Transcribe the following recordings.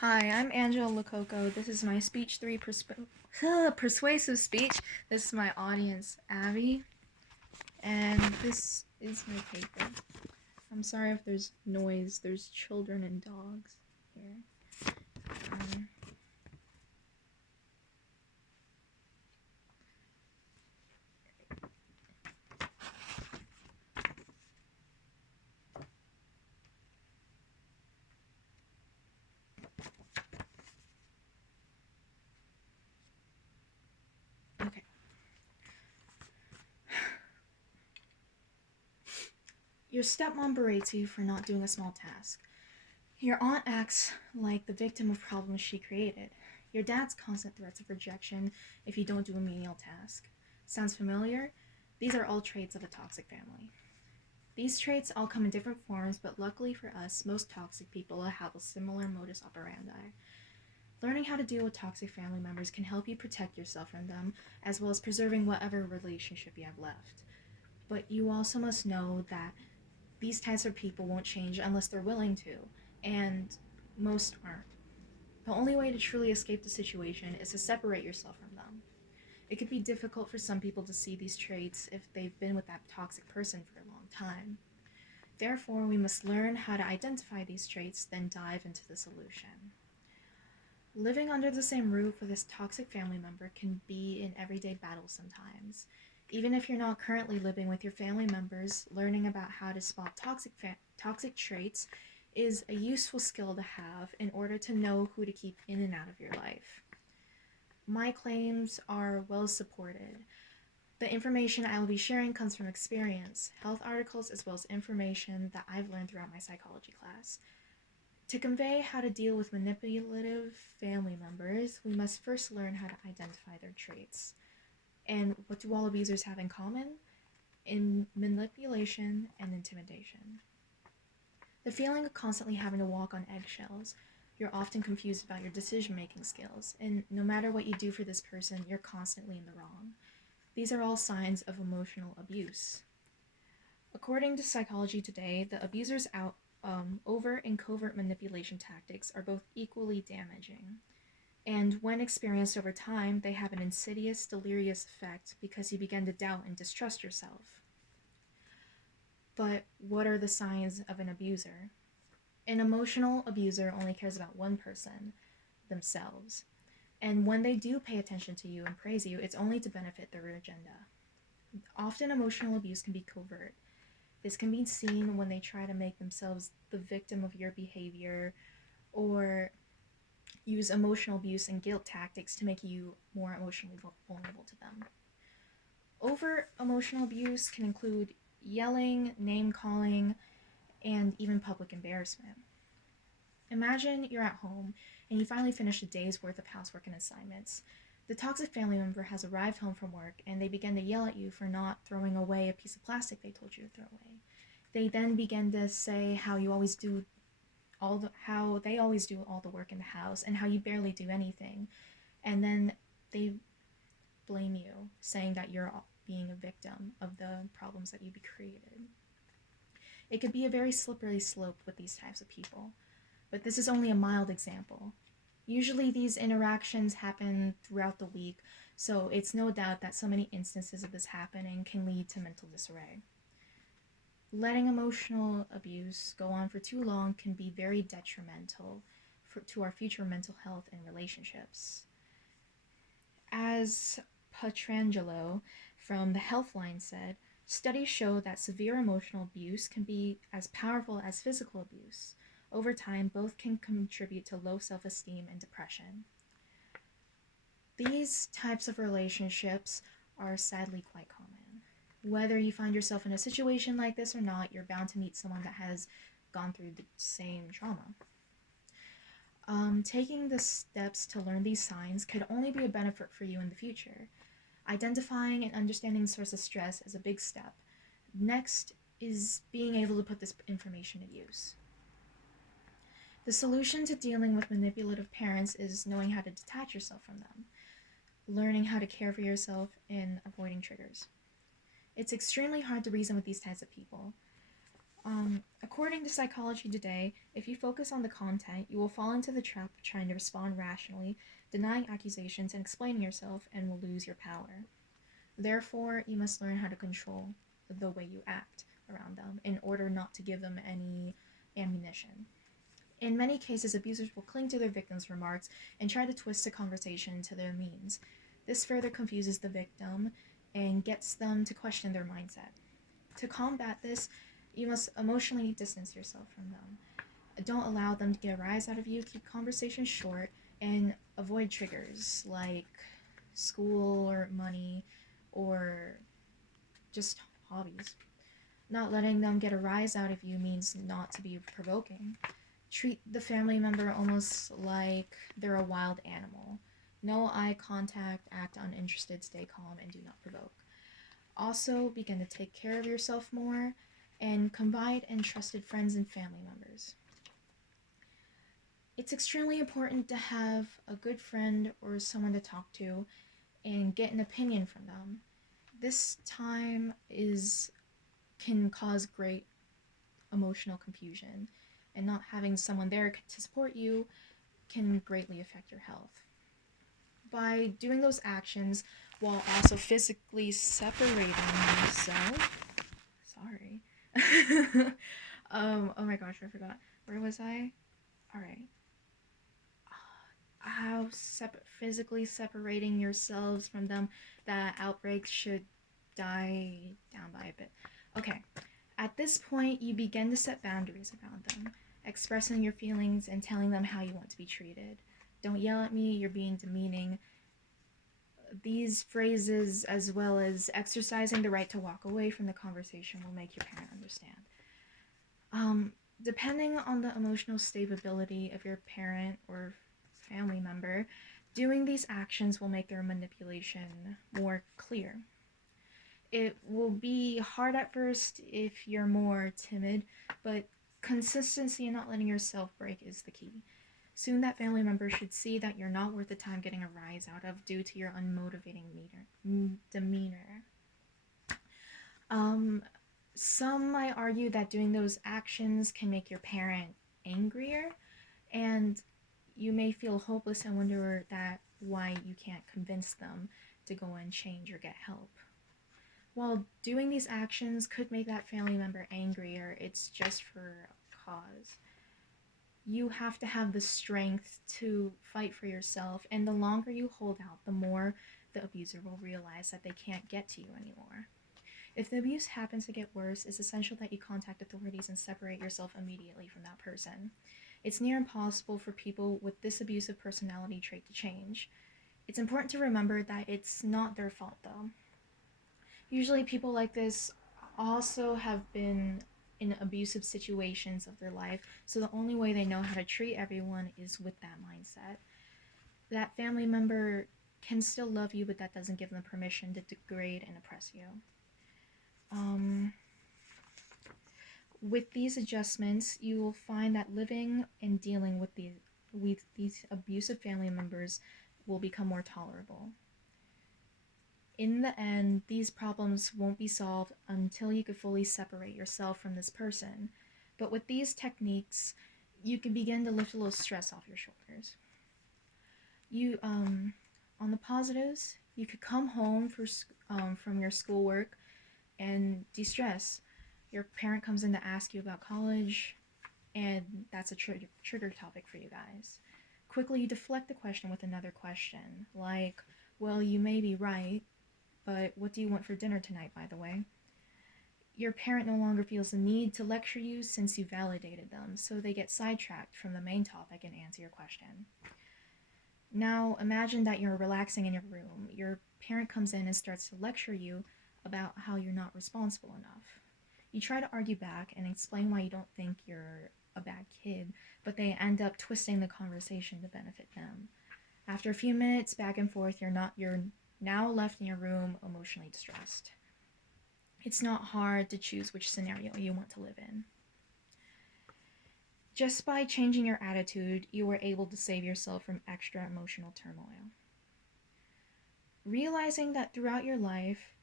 Hi, I'm Angela Lococo. This is my speech 3 persuasive speech. This is my audience, Abby. And this is my paper. I'm sorry if there's noise. There's children and dogs here. Um, okay. Your stepmom berates you for not doing a small task. Your aunt acts like the victim of problems she created. Your dad's constant threats of rejection if you don't do a menial task. Sounds familiar? These are all traits of a toxic family. These traits all come in different forms, but luckily for us, most toxic people have a similar modus operandi. Learning how to deal with toxic family members can help you protect yourself from them, as well as preserving whatever relationship you have left. But you also must know that these types of people won't change unless they're willing to, and most aren't. The only way to truly escape the situation is to separate yourself from them. It could be difficult for some people to see these traits if they've been with that toxic person for a long time. Therefore, we must learn how to identify these traits, then dive into the solution. Living under the same roof with this toxic family member can be an everyday battle sometimes. Even if you're not currently living with your family members, learning about how to spot toxic traits is a useful skill to have in order to know who to keep in and out of your life. My claims are well supported. The information I will be sharing comes from experience, health articles, as well as information that I've learned throughout my psychology class. To convey how to deal with manipulative family members, we must first learn how to identify their traits. And what do all abusers have in common? In manipulation and intimidation. The feeling of constantly having to walk on eggshells. You're often confused about your decision-making skills, and no matter what you do for this person, you're constantly in the wrong. These are all signs of emotional abuse. According to Psychology Today, the abuser's overt and covert manipulation tactics are both equally damaging. And when experienced over time, they have an insidious, delirious effect because you begin to doubt and distrust yourself. But what are the signs of an abuser? An emotional abuser only cares about one person, themselves. And when they do pay attention to you and praise you, it's only to benefit their agenda. Often emotional abuse can be covert. This can be seen when they try to make themselves the victim of your behavior or use emotional abuse and guilt tactics to make you more emotionally vulnerable to them. Overt emotional abuse can include yelling, name calling, and even public embarrassment. Imagine you're at home and you finally finish a day's worth of housework and assignments. The toxic family member has arrived home from work and they begin to yell at you for not throwing away a piece of plastic they told you to throw away. They then begin to say how you always do how they always do all the work in the house and how you barely do anything. And then they blame you, saying that you're being a victim of the problems that you created. It could be a very slippery slope with these types of people, but this is only a mild example. Usually these interactions happen throughout the week, so it's no doubt that so many instances of this happening can lead to mental disarray. Letting emotional abuse go on for too long can be very detrimental to our future mental health and relationships. As Petrangelo from the Healthline said, studies show that severe emotional abuse can be as powerful as physical abuse. Over time, both can contribute to low self-esteem and depression. These types of relationships are sadly quite common. Whether you find yourself in a situation like this or not, you're bound to meet someone that has gone through the same trauma. Taking the steps to learn these signs could only be a benefit for you in the future. Identifying and understanding the source of stress is a big step. Next is being able to put this information to use. The solution to dealing with manipulative parents is knowing how to detach yourself from them, learning how to care for yourself, and avoiding triggers. It's extremely hard to reason with these types of people. According to Psychology Today, if you focus on the content, you will fall into the trap of trying to respond rationally, denying accusations, and explaining yourself, and will lose your power. Therefore, you must learn how to control the way you act around them in order not to give them any ammunition. In many cases, abusers will cling to their victim's remarks and try to twist the conversation to their means. This further confuses the victim and gets them to question their mindset. To combat this, you must emotionally distance yourself from them. Don't allow them to get a rise out of you, keep conversations short, and avoid triggers like school or money or just hobbies. Not letting them get a rise out of you means not to be provoking. Treat the family member almost like they're a wild animal. No eye contact, act uninterested, stay calm, and do not provoke. Also, begin to take care of yourself more and confide in trusted friends and family members. It's extremely important to have a good friend or someone to talk to and get an opinion from them. This time can cause great emotional confusion, and not having someone there to support you can greatly affect your health. By doing those actions while also physically separating yourself. Sorry. Oh my gosh, I forgot. Where was I? Alright. How physically separating yourselves from them, that outbreaks should die down by a bit. Okay. At this point, you begin to set boundaries around them, expressing your feelings and telling them how you want to be treated. Don't yell at me, you're being demeaning. These phrases, as well as exercising the right to walk away from the conversation, will make your parent understand. Depending on the emotional stability of your parent or family member, doing these actions will make their manipulation more clear. It will be hard at first if you're more timid, but consistency and not letting yourself break is the key. Soon that family member should see that you're not worth the time getting a rise out of due to your unmotivating demeanor. Some might argue that doing those actions can make your parent angrier, and you may feel hopeless and wonder that why you can't convince them to go and change or get help. While doing these actions could make that family member angrier, it's just for a cause. You have to have the strength to fight for yourself, and the longer you hold out, the more the abuser will realize that they can't get to you anymore. If the abuse happens to get worse, it's essential that you contact authorities and separate yourself immediately from that person. It's near impossible for people with this abusive personality trait to change. It's important to remember that it's not their fault, though. Usually, people like this also have been in abusive situations of their life, so the only way they know how to treat everyone is with that mindset. That family member can still love you, but that doesn't give them permission to degrade and oppress you. With these adjustments, you will find that living and dealing with these abusive family members will become more tolerable. In the end, these problems won't be solved until you can fully separate yourself from this person. But with these techniques, you can begin to lift a little stress off your shoulders. On the positives, you could come home from your schoolwork and de-stress. Your parent comes in to ask you about college, and that's a trigger topic for you guys. Quickly deflect the question with another question, like, well, you may be right, but what do you want for dinner tonight, by the way? Your parent no longer feels the need to lecture you since you validated them, so they get sidetracked from the main topic and answer your question. Now imagine that you're relaxing in your room. Your parent comes in and starts to lecture you about how you're not responsible enough. You try to argue back and explain why you don't think you're a bad kid, but they end up twisting the conversation to benefit them. After a few minutes back and forth, you're now left in your room emotionally distressed. It's not hard to choose which scenario you want to live in. Just by changing your attitude, you were able to save yourself from extra emotional turmoil. Realizing that throughout your life,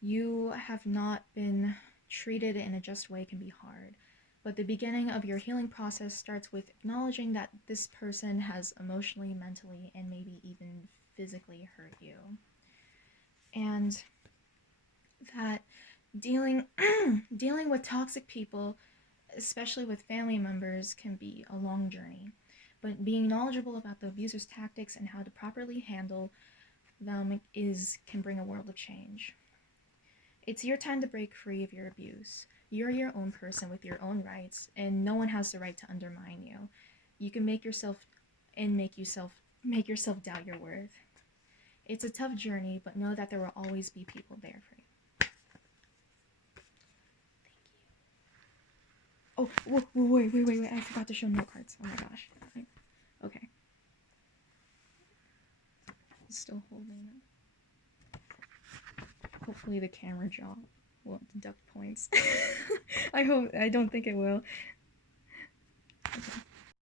you have not been treated in a just way can be hard. But the beginning of your healing process starts with acknowledging that this person has emotionally, mentally, and maybe even physically hurt you. And that dealing dealing with toxic people, especially with family members, can be a long journey. But being knowledgeable about the abuser's tactics and how to properly handle them can bring a world of change. It's your time to break free of your abuse. You're your own person with your own rights, and no one has the right to undermine you. You can make yourself doubt your worth. It's a tough journey, but know that there will always be people there for you. Oh, wait, I forgot to show note cards. Oh my gosh. Okay. Still holding them. Hopefully the camera jaw won't deduct points. I don't think it will. Okay.